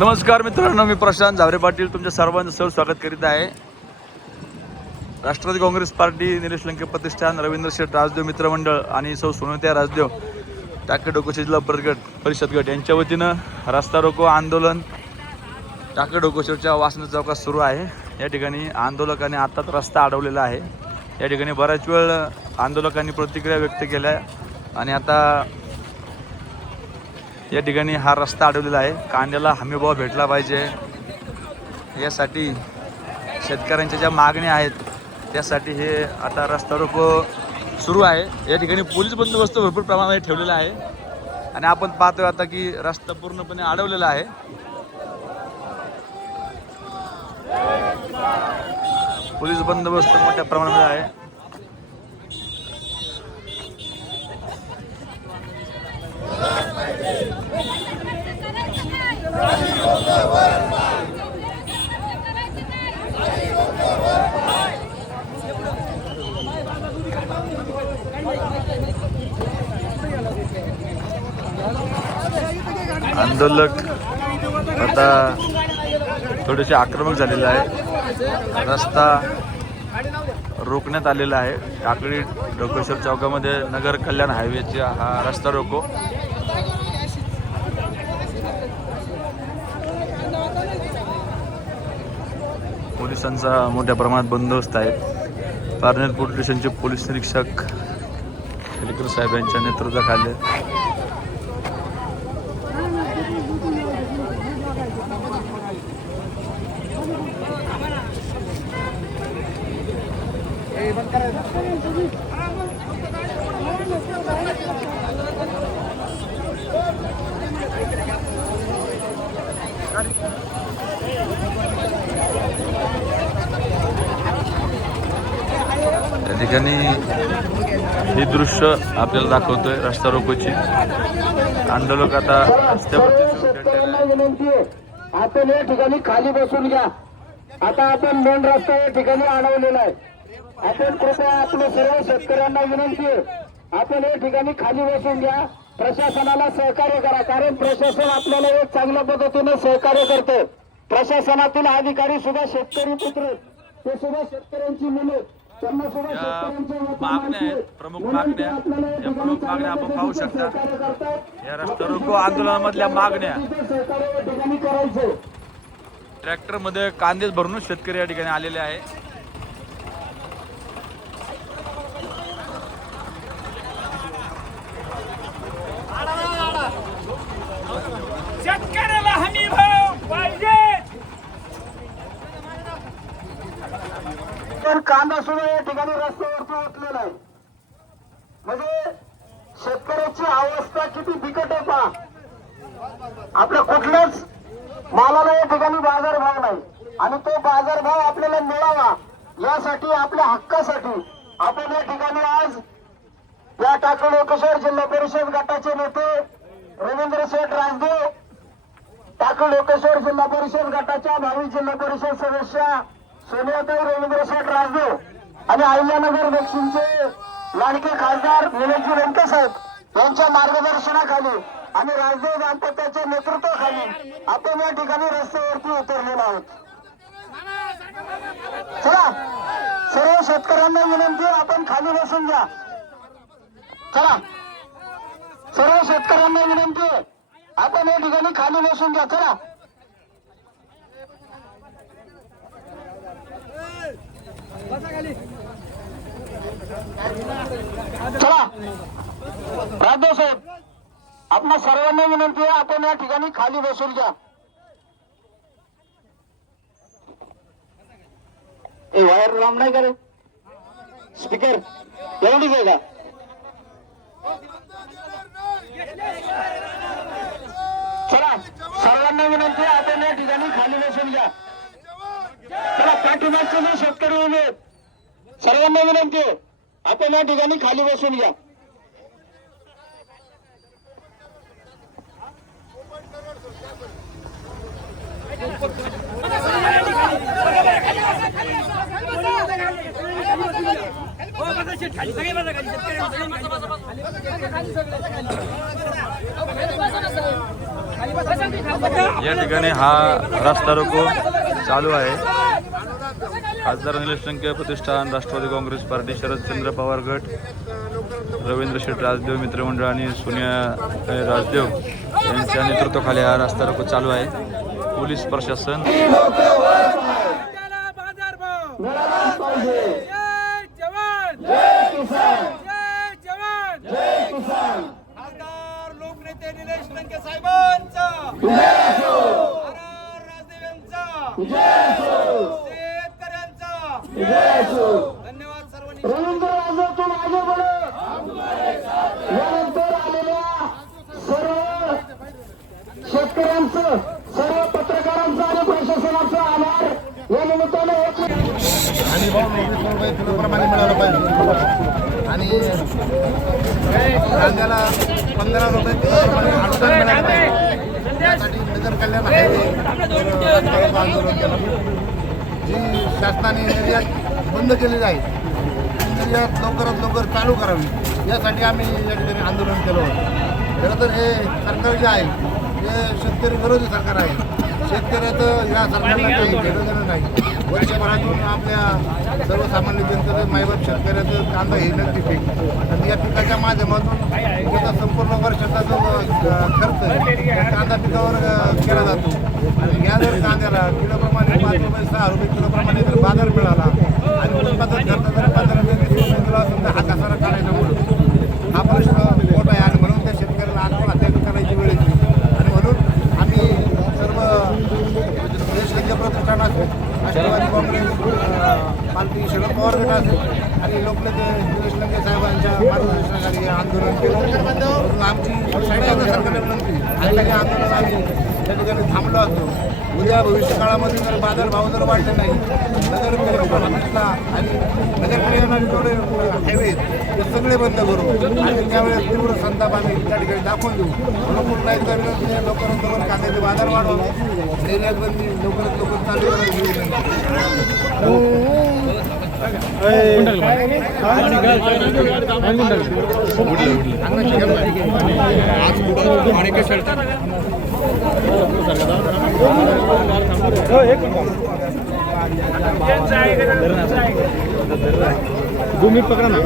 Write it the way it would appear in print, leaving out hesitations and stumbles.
नमस्कार मित्रांनो, मी प्रशांत झावरे पाटील तुमच्या सर्वांचं स्वागत करीत आहे. राष्ट्रवादी काँग्रेस पार्टी, निलेश लंके प्रतिष्ठान, रवींद्र शेठ राजदेव मित्रमंडळ आणि सौ सोनत्या राजदेव टाके डोकोशे जिल्हा परिषद गट यांच्या वतीनं रस्ता रोको आंदोलन टाके डोकोशेच्या वासना चौकात सुरू आहे. या ठिकाणी आंदोलकांनी आत्ताच रस्ता अडवलेला आहे. या ठिकाणी बऱ्याच वेळ आंदोलकांनी प्रतिक्रिया व्यक्त केल्या आणि आता या ठिकाणी हा रस्ता अडवलेला आहे. कांद्याला हमीभाव भेटला पाहिजे यासाठी शेतकऱ्यांच्या ज्या मागण्या आहेत त्यासाठी हे आता रस्ता रोको सुरू आहे. या ठिकाणी पोलीस बंदोबस्त भरपूर प्रमाणामध्ये ठेवलेला आहे आणि आपण पाहतोय आता की रस्ता पूर्णपणे अडवलेला आहे. पोलीस बंदोबस्त मोठ्या प्रमाणामध्ये आहे. आंदोलक आता थोडेसे आक्रमक झालेले आहे. रस्ता रोखण्यात आलेला आहे. टाकळी डोकेश्वर चौकामध्ये नगर कल्याण हायवेचा हा रस्ता रोको. पोलिसांचा मोठ्या प्रमाणात बंदोबस्त आहे. पारनेर पोलीस स्टेशनचे पोलीस निरीक्षक हेलेकर साहेब यांच्या नेतृत्वाखाली त्या ठिकाणी हे दृश्य आपल्याला दाखवतोय रस्ता रोकोची. आंदोलक आता विनंती आहे, आपण या ठिकाणी खाली बसून घ्या. आता आपण मेन रस्ता या ठिकाणी अडवलेला आहे. आपण कृपया आपल्या सर्व शेतकऱ्यांना विनंती आहे, आपण या ठिकाणी खाली बसून घ्या. प्रशासनाला सहकार्य करा, कारण प्रशासन आपल्याला एक चांगल्या पद्धतीने सहकार्य करते. प्रशासनातील अधिकारी सुद्धा शेतकरी पुत्र, ते सुद्धा शेतकऱ्यांची मुले, त्यांना सुद्धा शेतकऱ्यांच्या मागण्या आहेत. प्रमुख मागण्या या प्रमुख मागण्या आपण पाहू शकता. या रस्ता रोको आंदोलनामधल्या मागण्या करायचं. ट्रॅक्टर मध्ये कांदे भरून शेतकरी या ठिकाणी आलेले आहे. शेतकऱ्याला हमी भाव पाहिजे. पण कांदा सुद्धा या ठिकाणी रस्त्यावरती ओतलेला आहे. म्हणजे शेतकऱ्याची अवस्था किती बिकट आहे पहा. आपल्या कुठल्याच मालाला या ठिकाणी बाजारभाव नाही आणि तो बाजारभाव आपल्याला मिळावा यासाठी, आपल्या हक्कासाठी आपण या ठिकाणी आज या टाकळी लोकेश्वर जिल्हा परिषद गटाचे नेते रवींद्र शेठ राजदेव, टाकळी लोकेश्वर जिल्हा परिषद गटाच्या भावी जिल्हा परिषद सदस्य सोनियाताई रवींद्र शेठ राजदेव आणि अहिल्यानगर दक्षिणचे लाडके खासदार निलेश लंके साहेब यांच्या मार्गदर्शनाखाली आणि राजदेव दाम्पत्याच्या नेतृत्वाखाली आपण या ठिकाणी रस्त्यावरती उतरलेलो आहोत. चला, सर्व शेतकऱ्यांना विनंती आहे, आपण खाली बसून घ्या. चला, सर्व शेतकऱ्यांना विनंती आहे, आपण या ठिकाणी खाली बसून घ्या. चला, चला राजदेव साहेब, आपल्या सर्वांना विनंती आहे, आपण या ठिकाणी खाली बसून घ्या. ए वायर लांब नाही का रे? स्पीकर एवढीच आहे का? चला, सर्वांना विनंती आहे, आपण या ठिकाणी खाली बसून घ्या. चला, पाठीमागचे जे शेतकरी उभे आहेत सर्वांना विनंती आहे, आपण या ठिकाणी खाली बसून घ्या. या या ठिकाणी हा रास्ता रोको चालू आहे. खासदार निलेश लंके प्रतिष्ठान, राष्ट्रवादी काँग्रेस पार्टी, शरदचंद्र पवार गट, रवींद्र शेठ राजदेव मित्रमंडळ आणि सोनिया राजदेव यांच्या नेतृत्वाखाली हा रास्ता रोको चालू आहे. पोलीस प्रशासन मिळालाच पाहिजे. जय जवान जय किसान, जय जवान जय किसान. खासदार लोकनेते निलेश लंके साहेबांचा जय असो, आर राजदेव यांचा जय असो, शेतकऱ्यांचा जय असो. धन्यवाद सर्वांनी. रवींद्र राजदेव तू मागे बोले. यानंतर आलेल्या सर्व शेतकऱ्यांचं, सर्व पत्रकारांचं आणि प्रशासनाचं आभार या निमित्ताने एक आणि ₹20 किलोप्रमाणे मिळालं पाहिजे आणि कांद्याला ₹15 किलोप्रमाणे अनुदान मिळालं पाहिजे. त्यासाठी नगर कल्याण हायवे आंदोलन केलं. जी शासनाने निर्यात बंद केलेली आहे निर्यात लवकरात लवकर चालू करावी यासाठी आम्ही या ठिकाणी आंदोलन केलं होतं. खरं तर हे सरकार जे आहे हे शेतकरी विरोधी सरकार आहे. शेतकऱ्याचं या सरकारला काही घेणं देणं नाही. वर्षभरातून आपल्या सर्वसामान्य जनतेचं मायबाप शेतकऱ्याचं कांदा हे नक्की पीक आणि या पिकाच्या माध्यमातून त्याचा संपूर्ण वर्षाचा जो खर्च त्या कांदा पिकावर केला जातो आणि या जर कांद्याला किलोप्रमाणे ₹5, ₹6 किलोप्रमाणे जर बाजार मिळाला आणि उत्पादन खर्च जर 15-20 दिला तर हा कसारा काढायचा म्हणून हा प्रश्न मोठा आहे आणि म्हणून त्या शेतकऱ्याला आत्महत्या करायची वेळ येते आणि म्हणून आम्ही सर्व निलेश लंके प्रतिष्ठान असेल, राष्ट्रवादी काँग्रेस पार्टी, शरद पवार गट असेल आणि लोकनेते निलेश लंके साहेबांच्या मार्गदर्शनाखाली हे आंदोलन केलं. म्हणून आमची सरकारला विनंती आता हे आंदोलन आम्ही त्या ठिकाणी थांबलो असतो. उद्या भविष्य काळामध्ये जर बाजारभाव जर वाढले नाही नगर ऑफिसला आणि नगरकडे येणारे जेवढे हायवे ते सगळे बंद करू आणि त्यावेळेस तीव्र संताप आम्ही त्या ठिकाणी दाखवून देऊ. म्हणून कुठलाही विनंती आहे लवकरात लवकर कांद्याचे बाजार वाढवावे, निर्यात बंदी लवकरात लवकर चालू त्यांचं आहे का? भूमी पकडा ना.